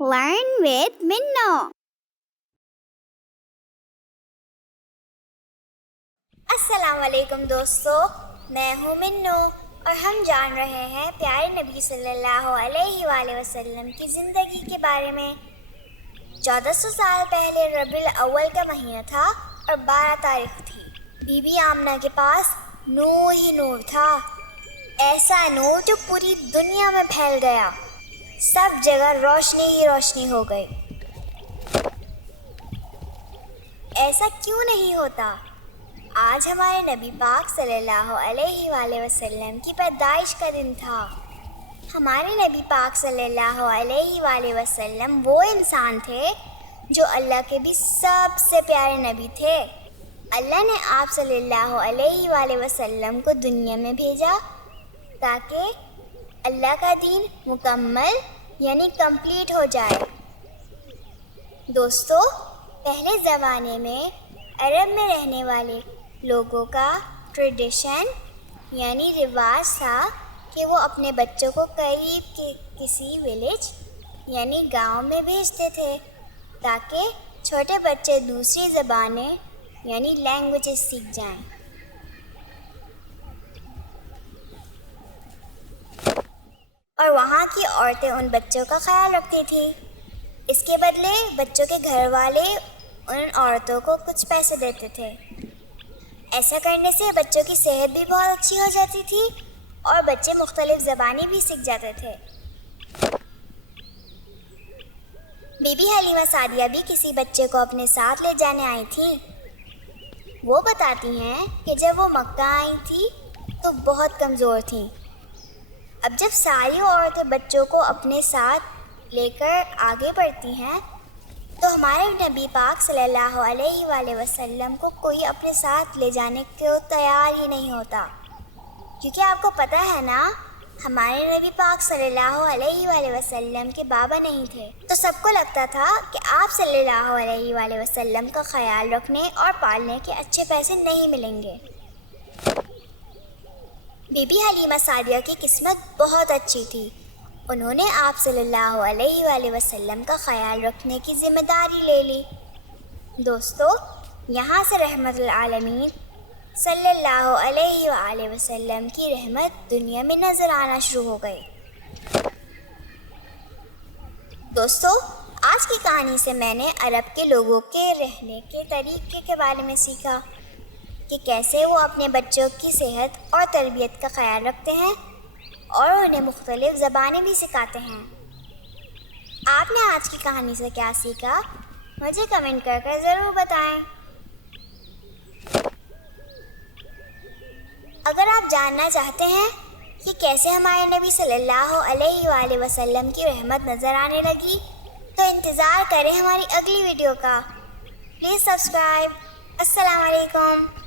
Learn with Minno. السلام علیکم دوستو، میں ہوں منو اور ہم جان رہے ہیں پیارے نبی صلی اللہ علیہ وآلہ وسلم کی زندگی کے بارے میں۔ 1400 سال پہلے ربیع الاول کا مہینہ تھا اور 12 تاریخ تھی۔ بی بی آمنہ کے پاس نور ہی نور تھا، ایسا نور جو پوری دنیا میں پھیل گیا، سب جگہ روشنی ہی روشنی ہو گئی۔ ایسا کیوں نہیں ہوتا؟ آج ہمارے نبی پاک صلی اللہ علیہ وآلہ وسلم کی پیدائش کا دن تھا۔ ہمارے نبی پاک صلی اللہ علیہ وآلہ وسلم وہ انسان تھے جو اللہ کے بھی سب سے پیارے نبی تھے۔ اللہ نے آپ صلی اللہ علیہ وآلہ وسلم کو دنیا میں بھیجا تاکہ اللہ کا دین مکمل یعنی کمپلیٹ ہو جائے۔ دوستو، پہلے زمانے میں عرب میں رہنے والے لوگوں کا ٹریڈیشن یعنی رواج تھا کہ وہ اپنے بچوں کو قریب کے کسی ولیج یعنی گاؤں میں بھیجتے تھے تاکہ چھوٹے بچے دوسری زبانیں یعنی لینگویجز سیکھ جائیں۔ اور وہاں کی عورتیں ان بچوں کا خیال رکھتی تھیں۔ اس کے بدلے بچوں کے گھر والے ان عورتوں کو کچھ پیسے دیتے تھے۔ ایسا کرنے سے بچوں کی صحت بھی بہت اچھی ہو جاتی تھی اور بچے مختلف زبانیں بھی سیکھ جاتے تھے۔ بی بی حلیمہ سعدیہ بھی کسی بچے کو اپنے ساتھ لے جانے آئی تھیں۔ وہ بتاتی ہیں کہ جب وہ مکہ آئی تھی تو بہت کمزور تھیں۔ اب جب ساری عورتیں بچوں کو اپنے ساتھ لے کر آگے بڑھتی ہیں تو ہمارے نبی پاک صلی اللہ علیہ وآلہ وسلم کو کوئی اپنے ساتھ لے جانے کو تیار ہی نہیں ہوتا، کیونکہ آپ کو پتہ ہے نا، ہمارے نبی پاک صلی اللہ علیہ وآلہ وسلم کے بابا نہیں تھے، تو سب کو لگتا تھا کہ آپ صلی اللہ علیہ وآلہ وسلم کا خیال رکھنے اور پالنے کے اچھے پیسے نہیں ملیں گے۔ بی بی حلیمہ سعدیہ کی قسمت بہت اچھی تھی، انہوں نے آپ صلی اللہ علیہ وآلہ وسلم کا خیال رکھنے کی ذمہ داری لے لی۔ دوستو، یہاں سے رحمت العالمین صلی اللہ علیہ وآلہ وسلم کی رحمت دنیا میں نظر آنا شروع ہو گئی۔ دوستو، آج کی کہانی سے میں نے عرب کے لوگوں کے رہنے کے طریقے کے بارے میں سیکھا کہ کیسے وہ اپنے بچوں کی صحت اور تربیت کا خیال رکھتے ہیں اور انہیں مختلف زبانیں بھی سکھاتے ہیں۔ آپ نے آج کی کہانی سے کیا سیکھا؟ مجھے کمنٹ کر ضرور بتائیں۔ اگر آپ جاننا چاہتے ہیں کہ کیسے ہمارے نبی صلی اللہ علیہ وآلہ وسلم کی رحمت نظر آنے لگی تو انتظار کریں ہماری اگلی ویڈیو کا۔ Please subscribe. السلام علیکم۔